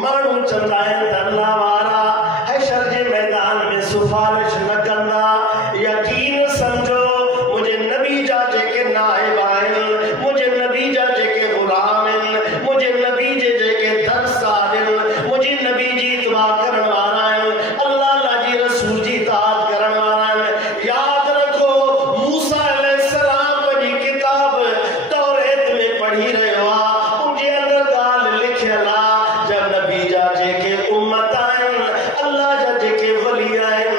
مانو چندائن اللہ وارا حشر کے میدان میں سفارش نہ کرنا یقین سمجھو مجھے نبی جا جے کے نائب آئن مجھے نبی جا جے کے غلام مجھے نبی جے کے درس آدن مجھے نبی جی اتباع کرن وارائن اللہ اللہ جی رسول جی اطاعت کرن وارائن یاد رکھو موسیٰ علیہ السلام پڑھی کتاب توریت میں پڑھی رہے ہوا ان کے اندر گال لکھلا جب نبی جا جے کے امت آئن اللہ جا جے کے ولی آئن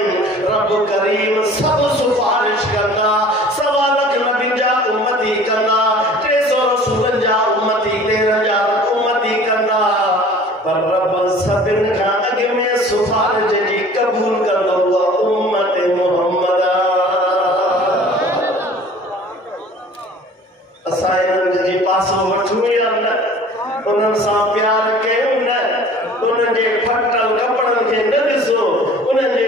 رب کریم سب سفارش کرنا سوالک نبی جا امتی کرنا 300 رسول جا امتی 13 جا امتی کرنا پر رب سبن کا اگ میں سفارش جی قبول کرنا ہوا امت محمد اسائن جی پاسو وٹھو یا نہ انہاں سا پیار کے انہاں جے پھٹل کپڑن کے نہ ڏسو انہاں جے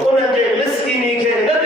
انہاں جے مسکینی کے نہ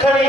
کھڑی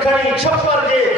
کھڑی چھپر جے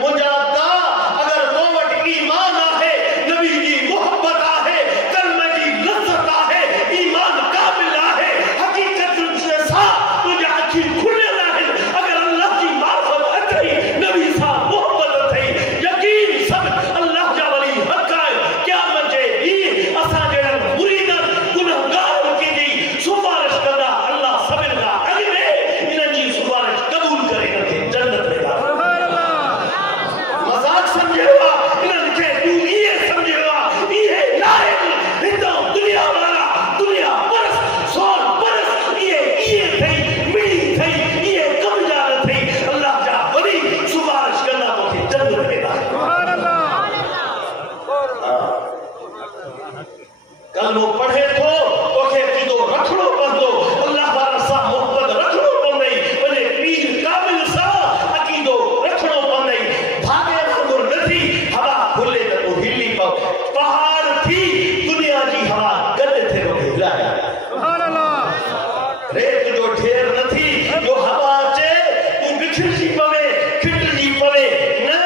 مجادا اگر تو وٹ ایمان ہے نبی جی محبت ہے کلمہ جی لذت ہے ایمان کامل ہے حقیقت سے سا تجھے اکھی کھلے رہن اگر اللہ کی معرفت اچھی نبی سا محبت تھی یقین سب اللہ جا ولی حق ہے قیامت جے ہی اسا جڑا مریدن گنہگار کی جی سفارش کردا اللہ سبن کا اگ میں انہاں جی سفارش قبول کرے رکھے جنت میں مذاق سمجھے ہوا انہاں کے تو یہ سمجھے ہوا یہ لائق ہندو دنیا والا دنیا پرس سون پرس یہ تھی ملی تھی یہ کم جان تھی اللہ جا ولی سفارش کرنا تو جنت میں سبحان اللہ کل وہ پڑھے تو اوکے تو رکھڑو پندو اللہ بارا سا محبت رکھڑو پندئی بلے پیر کامل سا عقیدو رکھڑو پندئی بھاگے وانگر نتھی ہوا کھلے تو ہلی پہاڑ تھی دنیا جی ہوا گلے تھے رو ہلایا سبحان اللہ ریت جو ڈھیر نتھی جو ہوا چے تو بکھر جی پوے کھٹ جی پوے نہ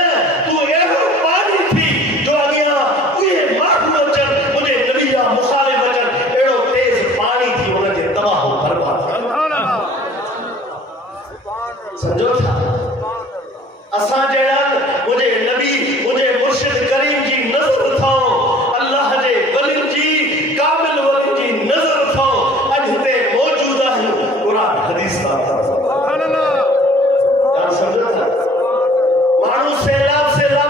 تو ایہو پانی تھی جو اگیاں یہ ماہو چن مجھے نبی جا مخالف وچن ایڑو تیز پانی تھی انہاں کے تباہ و برباد سمجھو تھا اساں جڑا مجھے نبی مجھے مرشد کریم جی نظر تھاؤ اللہ جے ولی جی کامل ولی جی نظر تھاؤ اج تے موجود ہے قرآن حدیث کا سبحان اللہ کیا سمجھو تھا مانو سیلاب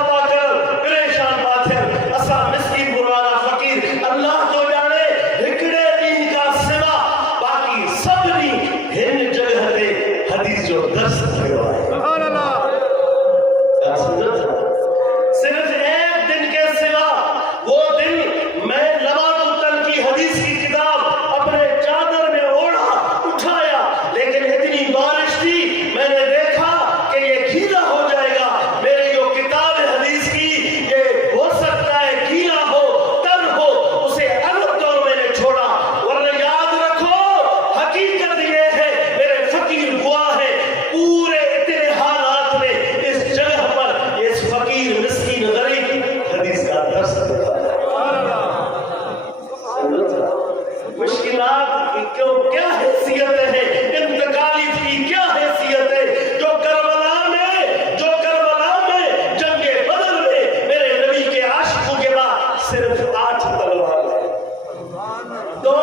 پا کر پریشان پاتھر اسا مسکین بروانا فقیر اللہ تو جانے ہکڑے دین کا سوا باقی سب نہیں ہن جگہ تے حدیث جو درس تھیو ہے سبحان اللہ کیا سمجھو تھا صرف ایک دن کے سوا وہ دن میں لبات التن کی حدیث کی کتاب اپنے چادر میں اوڑھا اٹھایا لیکن اتنی بارش تھی میں نے دیکھا کہ یہ گیلا ہو جائے گا میری جو کتاب حدیث کی یہ ہو سکتا ہے گیلا ہو تن ہو اسے الگ طور میں نے چھوڑا ورنہ یاد رکھو حقیقت یہ ہے میرے فقیر گواہ ہے پورے اتنے حالات میں اس جگہ پر اس فقیر مسکین غریب حدیث کا درس دیتا ہے مشکلات کی کیا حیثیت ہے انتقالی کی کیا حیثیت ہے جو کربلا میں جنگ بدر میں میرے نبی کے عاشقوں کے بعد صرف 8 تلوار ہے 2